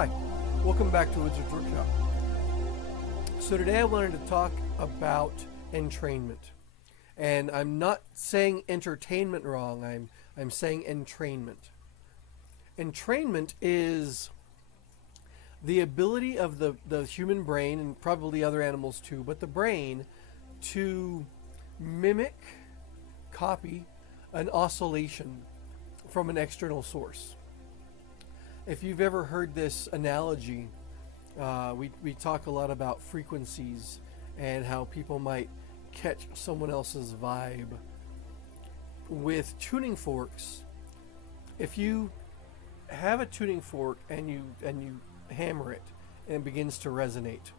Hi, welcome back to Wizard's Workshop. So today I wanted to talk about entrainment. And I'm not saying entertainment wrong, I'm saying entrainment. Entrainment is the ability of the human brain, and probably other animals too, but the brain, to mimic, copy an oscillation from an external source. If you've ever heard this analogy, we talk a lot about frequencies and how people might catch someone else's vibe. With tuning forks, if you have a tuning fork and you hammer it and it begins to resonate,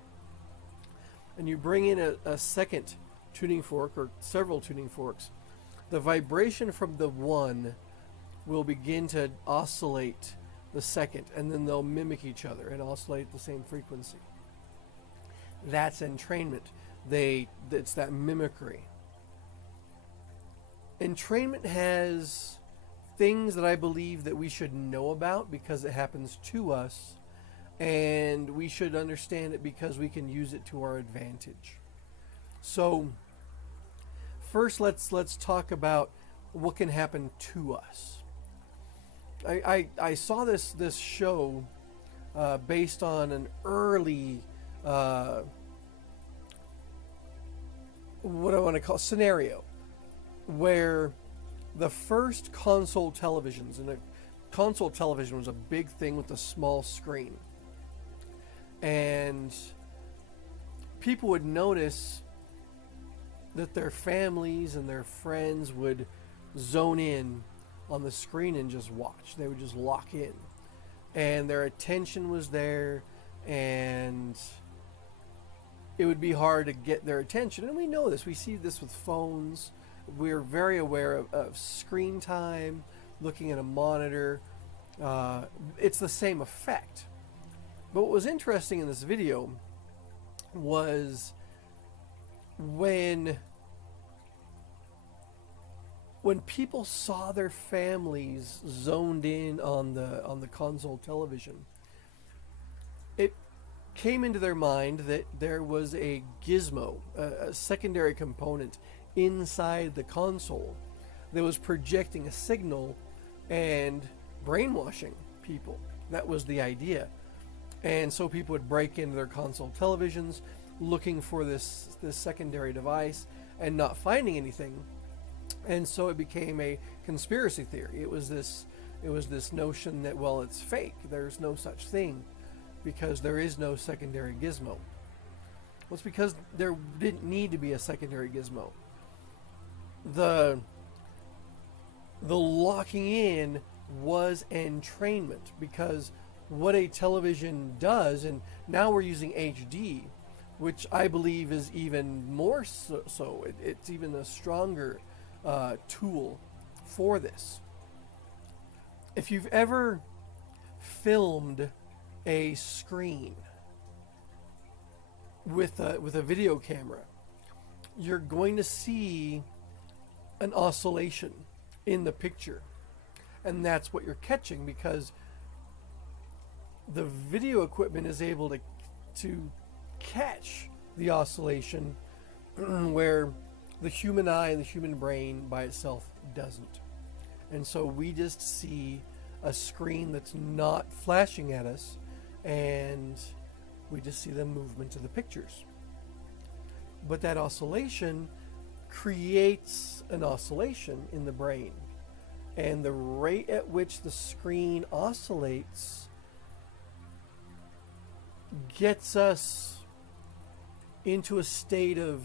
and you bring in a second tuning fork or several tuning forks, the vibration from the one will begin to oscillate the second, and then they'll mimic each other and oscillate the same frequency. That's entrainment. It's that mimicry. Entrainment has things that I believe that we should know about because it happens to us, and we should understand it because we can use it to our advantage. So first, let's talk about what can happen to us. I saw this show based on an early what I want to call scenario, where the first console televisions, and a console television was a big thing with a small screen, and people would notice that their families and their friends would zone in on the screen and just watch. They would just lock in, and their attention was there, and it would be hard to get their attention. And we know this. We see this with phones. We're very aware of screen time, looking at a monitor. It's the same effect. But what was interesting in this video was when people saw their families zoned in on the console television, it came into their mind that there was a gizmo, a secondary component inside the console that was projecting a signal and brainwashing people. That was the idea. And so people would break into their console televisions looking for this secondary device and not finding anything. And so it became a conspiracy theory. It was this notion that, well, it's fake. There's no such thing because there is no secondary gizmo. Well, it's because there didn't need to be a secondary gizmo. The locking in was entrainment, because what a television does, and now we're using HD, which I believe is even more so. It's even a stronger tool for this. If you've ever filmed a screen with a video camera, you're going to see an oscillation in the picture, and that's what you're catching, because the video equipment is able to catch the oscillation where the human eye and the human brain by itself doesn't. And so we just see a screen that's not flashing at us, and we just see the movement of the pictures. But that oscillation creates an oscillation in the brain, and the rate at which the screen oscillates gets us into a state of,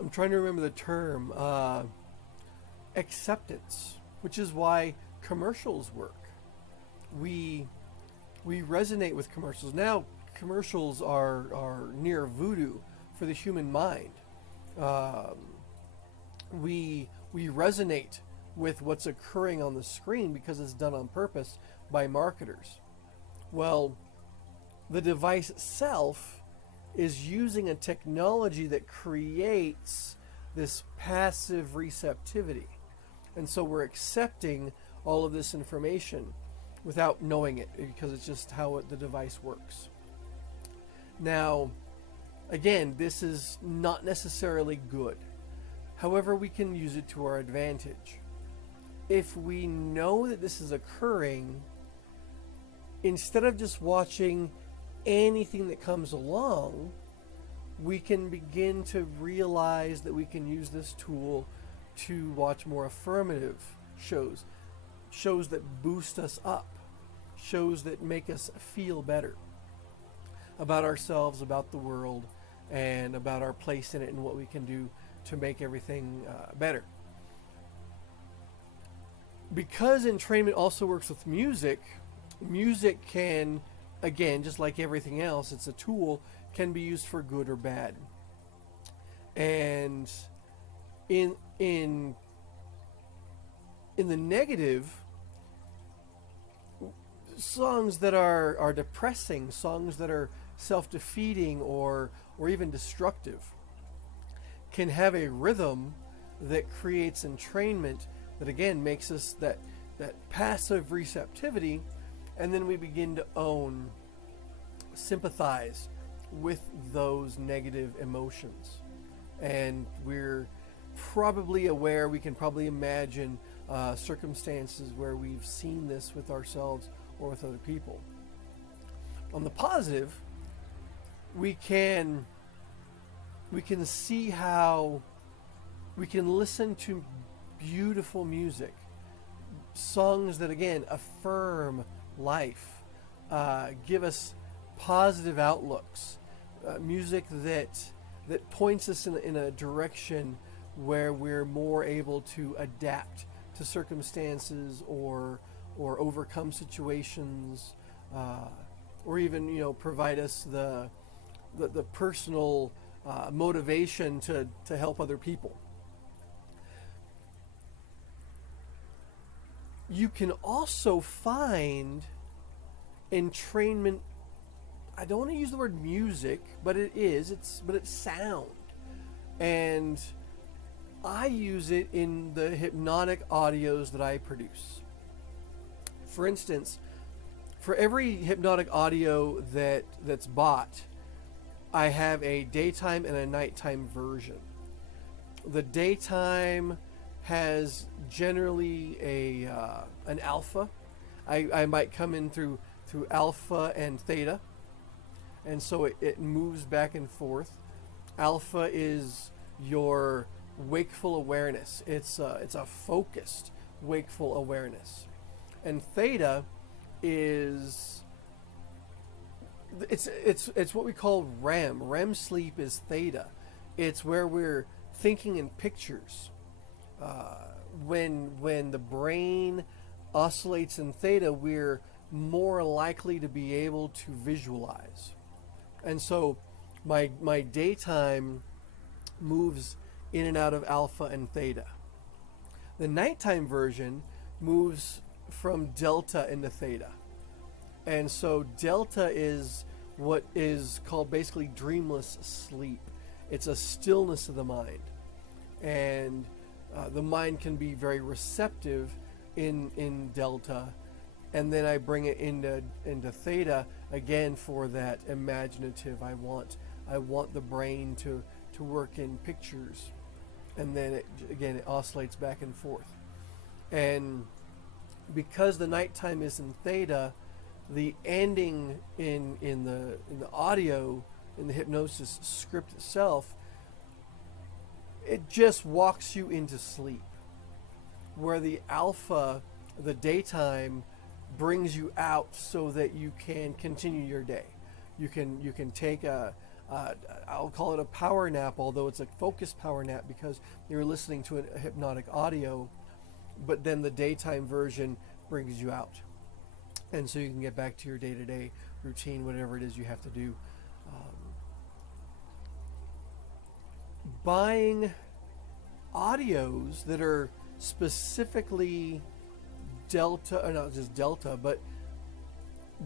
I'm trying to remember the term, acceptance, which is why commercials work. We resonate with commercials. Now commercials are near voodoo for the human mind. We resonate with what's occurring on the screen because it's done on purpose by marketers. Well, the device itself is using a technology that creates this passive receptivity. And so we're accepting all of this information. without knowing it, because it's just how the device works. Now, again, this is not necessarily good. However, we can use it to our advantage. If we know that this is occurring, instead of just watching anything that comes along, we can begin to realize that we can use this tool to watch more affirmative shows, shows that boost us up, shows that make us feel better about ourselves, about the world, and about our place in it and what we can do to make everything better. Because entrainment also works with music, music can, again, just like everything else, it's a tool, can be used for good or bad. And in the negative, songs that are depressing, songs that are self-defeating or even destructive, can have a rhythm that creates entrainment that again makes us that passive receptivity, and then we begin to sympathize with those negative emotions. And we're probably aware, we can probably imagine circumstances where we've seen this with ourselves or with other people. On the positive, we can see how we can listen to beautiful music, songs that again affirm life, give us positive outlooks, music that points us in a direction where we're more able to adapt to circumstances or overcome situations, or even provide us the personal motivation to help other people. You can also find entrainment, I don't want to use the word music, but it's sound. And I use it in the hypnotic audios that I produce. For instance, for every hypnotic audio that's bought, I have a daytime and a nighttime version. The daytime has generally an alpha. I might come in through alpha and theta, and so it moves back and forth. Alpha is your wakeful awareness. It's a focused wakeful awareness, and theta is it's what we call REM. REM sleep is theta. It's where we're thinking in pictures. When the brain oscillates in theta, we're more likely to be able to visualize. And so my daytime moves in and out of alpha and theta. The nighttime version moves from delta into theta. And so delta is what is called basically dreamless sleep. It's a stillness of the mind. And the mind can be very receptive in delta, and then I bring it into theta again for that imaginative. I want the brain to work in pictures, and then it oscillates back and forth. And because the nighttime is in theta, the ending in the audio, in the hypnosis script itself, it just walks you into sleep, where the alpha, the daytime, brings you out so that you can continue your day. You can take I'll call it a power nap, although it's a focused power nap because you're listening to a hypnotic audio, but then the daytime version brings you out, and so you can get back to your day-to-day routine, whatever it is you have to do. Buying audios that are specifically delta, or not just delta, but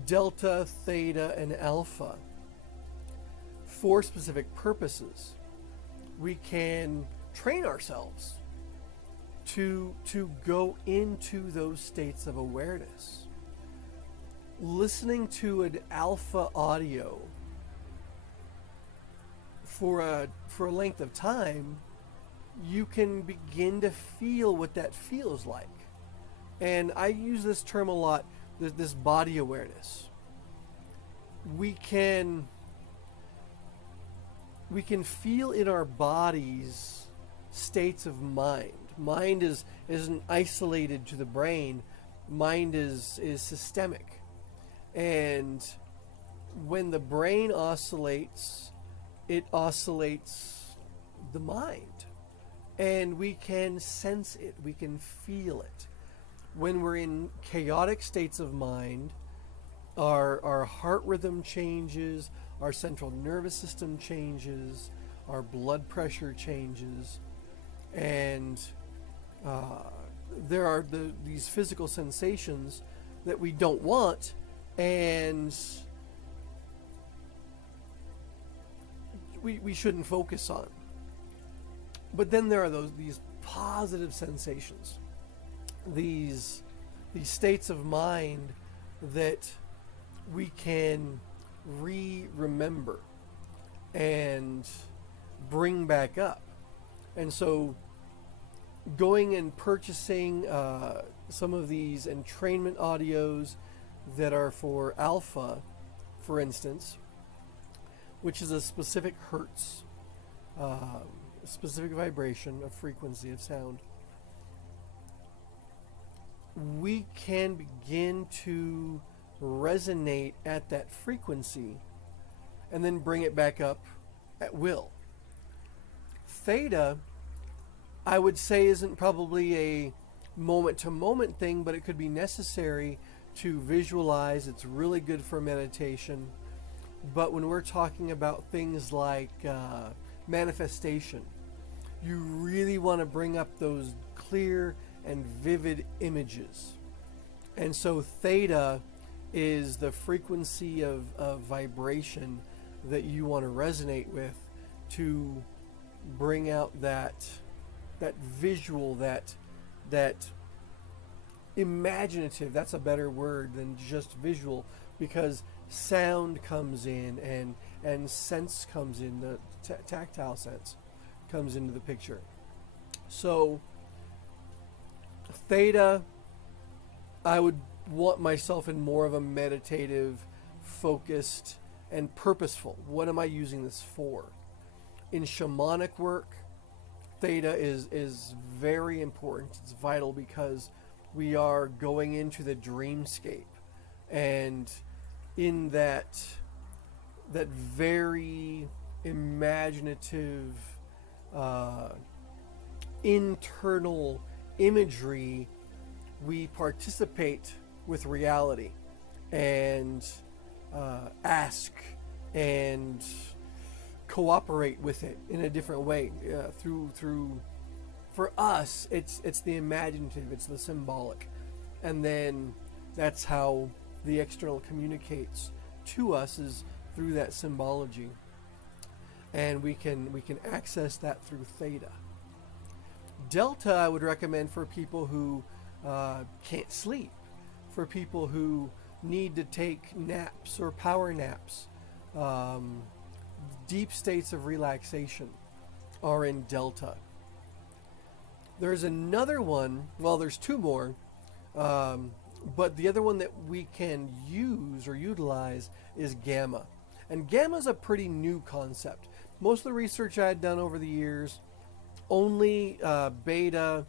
delta, theta, and alpha for specific purposes, we can train ourselves to go into those states of awareness. listening to an alpha audio for a length of time, you can begin to feel what that feels like. And I use this term a lot, this body awareness. We can feel in our bodies states of mind. Mind isn't isolated to the brain. Mind is systemic. And when the brain oscillates, it oscillates the mind. And we can sense it, we can feel it. When we're in chaotic states of mind, our heart rhythm changes, our central nervous system changes, our blood pressure changes, and there are these physical sensations that we don't want, and we shouldn't focus on. But then there are these positive sensations, these states of mind that we can remember and bring back up. And so going and purchasing some of these entrainment audios that are for alpha, for instance, which is a specific hertz, specific vibration of frequency of sound, we can begin to resonate at that frequency and then bring it back up at will. Theta, I would say, isn't probably a moment-to-moment thing, but it could be necessary to visualize. It's really good for meditation. But when we're talking about things like manifestation, you really want to bring up those clear and vivid images. And so theta is the frequency of vibration that you want to resonate with to bring out that visual, that imaginative, that's a better word than just visual, because sound comes in and sense comes in, the tactile sense comes into the picture. So theta, I would want myself in more of a meditative, focused, and purposeful. What am I using this for? In shamanic work, theta is very important. It's vital because we are going into the dreamscape, and in that very imaginative internal imagery, we participate with reality and ask and cooperate with it in a different way. Through for us, it's the imaginative, it's the symbolic, and then that's how the external communicates to us, is through that symbology, and we can access that through theta. Delta, I would recommend for people who can't sleep, for people who need to take naps or power naps. Deep states of relaxation are in delta. There's another one, well, there's two more, but the other one that we can use or utilize is gamma. And gamma is a pretty new concept. Most of the research I had done over the years, only beta,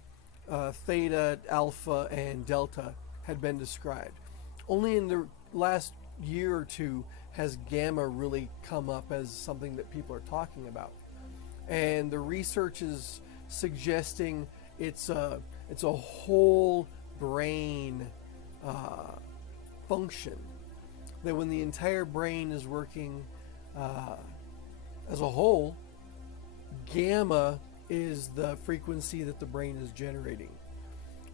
theta, alpha, and delta had been described. Only in the last year or two has gamma really come up as something that people are talking about. And the research is suggesting it's a whole brain function, that when the entire brain is working as a whole, gamma is the frequency that the brain is generating.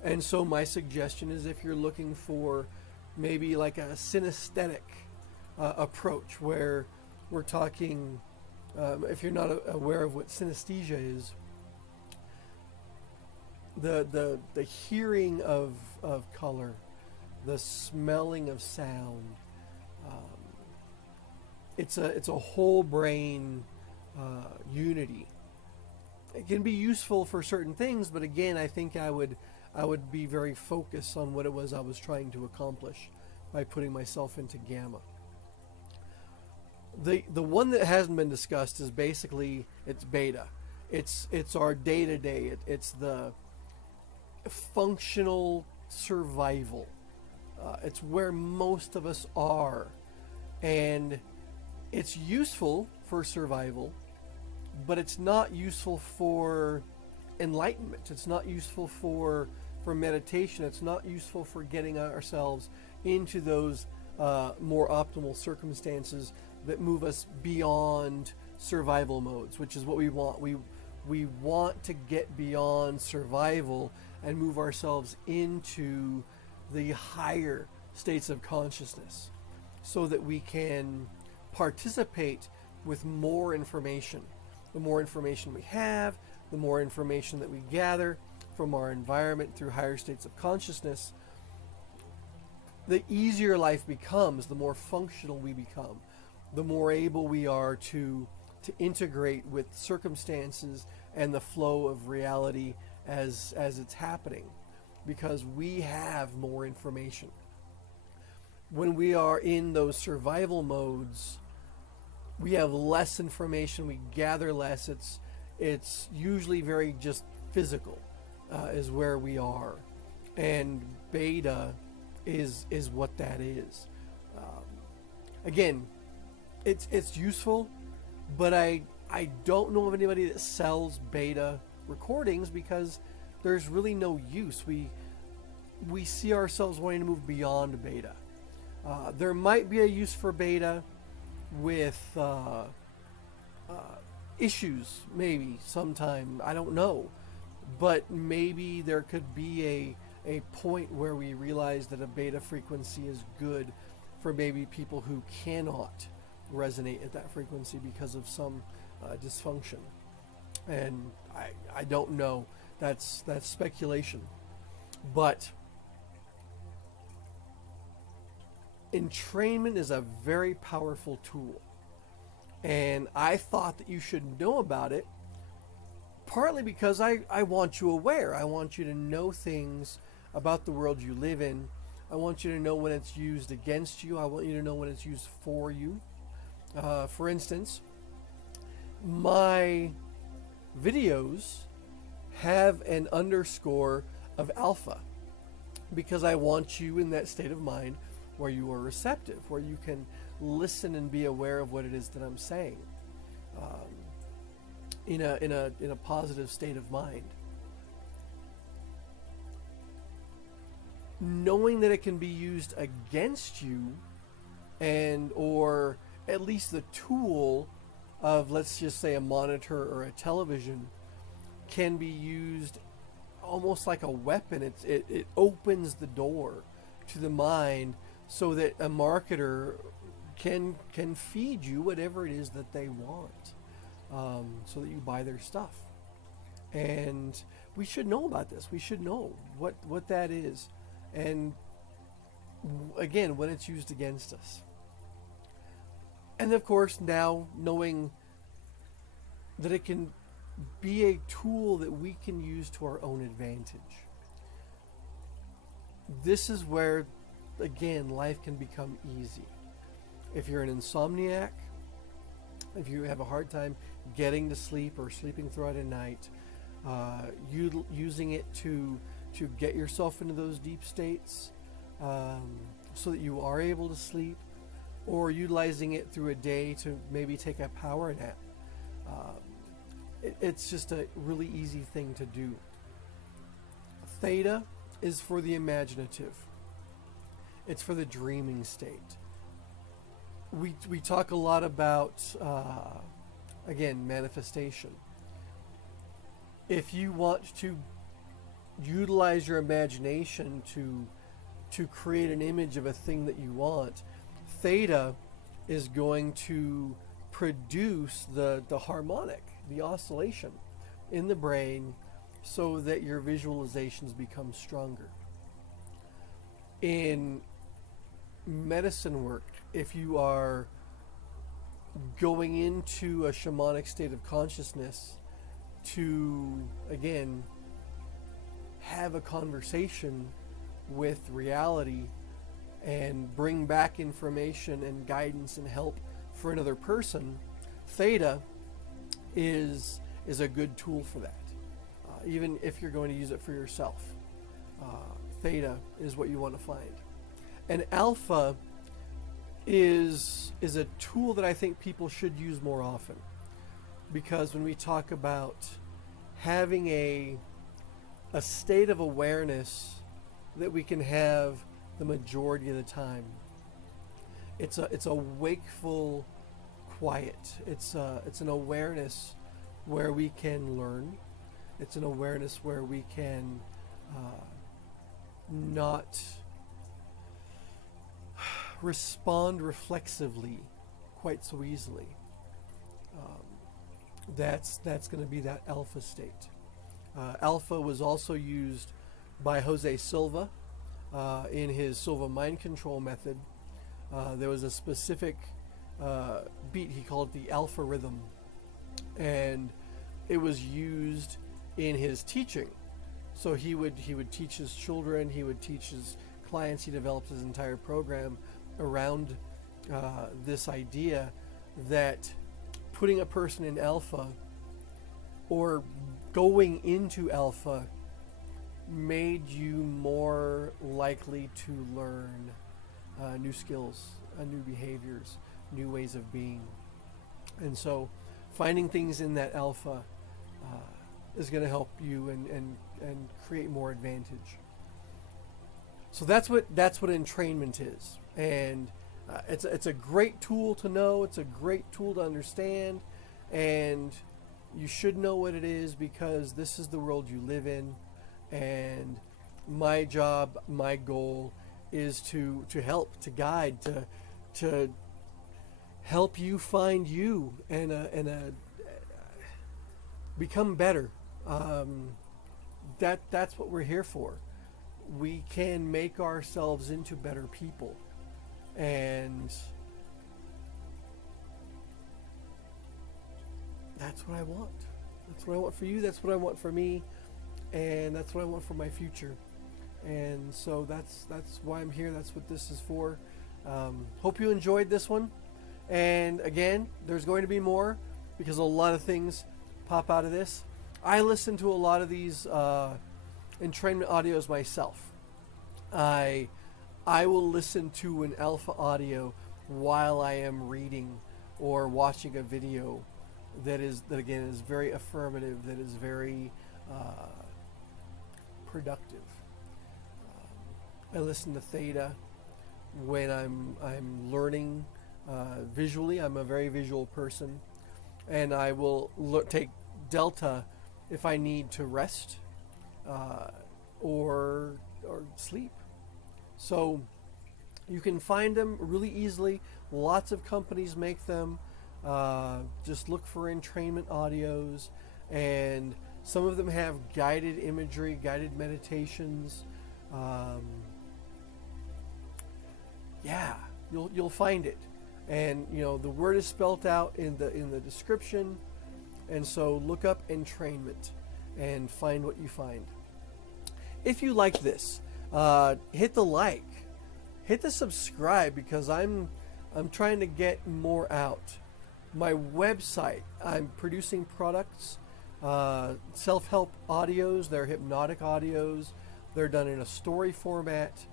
And so my suggestion is, if you're looking for maybe like a synesthetic approach, where we're talking, if you're not aware of what synesthesia is, the hearing of color, the smelling of sound. Um, it's a whole brain unity. It can be useful for certain things, but again, I think I would be very focused on what it was I was trying to accomplish by putting myself into gamma. The one that hasn't been discussed is basically it's beta. It's our day to day. It's the functional survival. It's where most of us are, and it's useful for survival, but it's not useful for enlightenment. It's not useful for meditation. It's not useful for getting ourselves into those more optimal circumstances that move us beyond survival modes, which is what we want. We want to get beyond survival and move ourselves into the higher states of consciousness so that we can participate with more information. The more information we have, the more information that we gather from our environment through higher states of consciousness, the easier life becomes, the more functional we become, the more able we are to integrate with circumstances and the flow of reality as it's happening, because we have more information. When we are in those survival modes, we have less information, we gather less. It's usually very just physical is where we are, and beta is what that is. Again, it's useful, but I don't know of anybody that sells beta recordings because there's really no use. We see ourselves wanting to move beyond beta. There might be a use for beta with issues, maybe sometime, I don't know, but maybe there could be a point where we realize that a beta frequency is good for maybe people who cannot resonate at that frequency because of some dysfunction. And I don't know, that's speculation, but entrainment is a very powerful tool, and I thought that you should know about it, partly because I want you aware. I want you to know things about the world you live in. I want you to know when it's used against you. I want you to know when it's used for you. For instance, my videos have an underscore of alpha because I want you in that state of mind where you are receptive, where you can listen and be aware of what it is that I'm saying, in a positive state of mind. Knowing that it can be used against you, and or at least the tool of, let's just say, a monitor or a television can be used almost like a weapon. It opens the door to the mind so that a marketer can feed you whatever it is that they want, so that you buy their stuff. And we should know about this. We should know what that is, and again, when it's used against us. And of course, now knowing that it can be a tool that we can use to our own advantage. This is where, again, life can become easy. If you're an insomniac, if you have a hard time getting to sleep or sleeping throughout a night, using it to get yourself into those deep states, so that you are able to sleep, or utilizing it through a day to maybe take a power nap. It's just a really easy thing to do. Theta is for the imaginative. It's for the dreaming state. We talk a lot about, again, manifestation. If you want to utilize your imagination to create an image of a thing that you want, theta is going to produce the harmonic, the oscillation in the brain so that your visualizations become stronger. in medicine work, if you are going into a shamanic state of consciousness to, again, have a conversation with reality and bring back information and guidance and help for another person, theta is a good tool for that. Even if you're going to use it for yourself, theta is what you want to find. And alpha is a tool that I think people should use more often, because when we talk about having a state of awareness that we can have the majority of the time, it's a wakeful quiet. It's an awareness where we can learn. It's an awareness where we can not respond reflexively quite so easily. That's going to be that alpha state. Alpha was also used by Jose Silva in his Silva mind control method. There was a specific beat, he called it the alpha rhythm, and it was used in his teaching. So he would teach his children, he would teach his clients. He developed his entire program around this idea that putting a person in alpha or going into alpha made you more likely to learn new skills, new behaviors, new ways of being. And so finding things in that alpha is going to help you and create more advantage. So that's what entrainment is. And it's a great tool to know. It's a great tool to understand. And you should know what it is, because this is the world you live in. And my job, my goal is to help, to guide, to help you find you and become better. That's what we're here for. We can make ourselves into better people, and that's what I want. That's what I want for you. That's what I want for me, and that's what I want for my future. And so that's why I'm here. That's what this is for. Hope you enjoyed this one. And again, there's going to be more, because a lot of things pop out of this. I listen to a lot of these entrainment audios myself. I will listen to an alpha audio while I am reading or watching a video that again is very affirmative, that is very productive. I listen to theta when I'm learning visually. I'm a very visual person, and I will take delta if I need to rest or sleep. So you can find them really easily. Lots of companies make them. Just look for entrainment audios, and some of them have guided imagery, guided meditations. You'll find it, and the word is spelt out in the description. And so look up entrainment and find what you find. If you like this, hit the like, hit the subscribe, because I'm trying to get more out. My website, I'm producing products, self-help audios. They're hypnotic audios. They're done in a story format,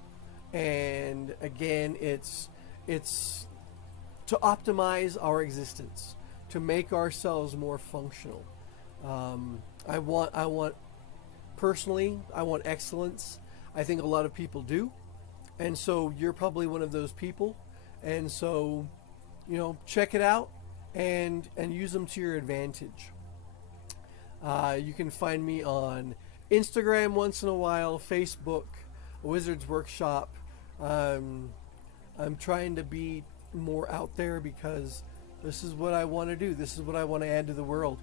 and again, it's to optimize our existence, to make ourselves more functional. I want personally, I want excellence. I think a lot of people do, and so you're probably one of those people. And so, check it out and use them to your advantage. You can find me on Instagram once in a while, Facebook, Wizard's Workshop. I'm trying to be more out there, because this is what I want to do. This is what I want to add to the world,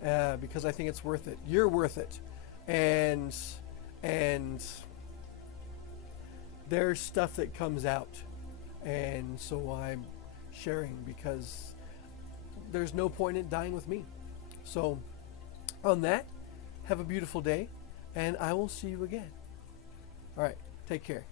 because I think it's worth it. You're worth it, and there's stuff that comes out, and so I'm sharing because there's no point in dying with me. So, on that, have a beautiful day, and I will see you again. All right, take care.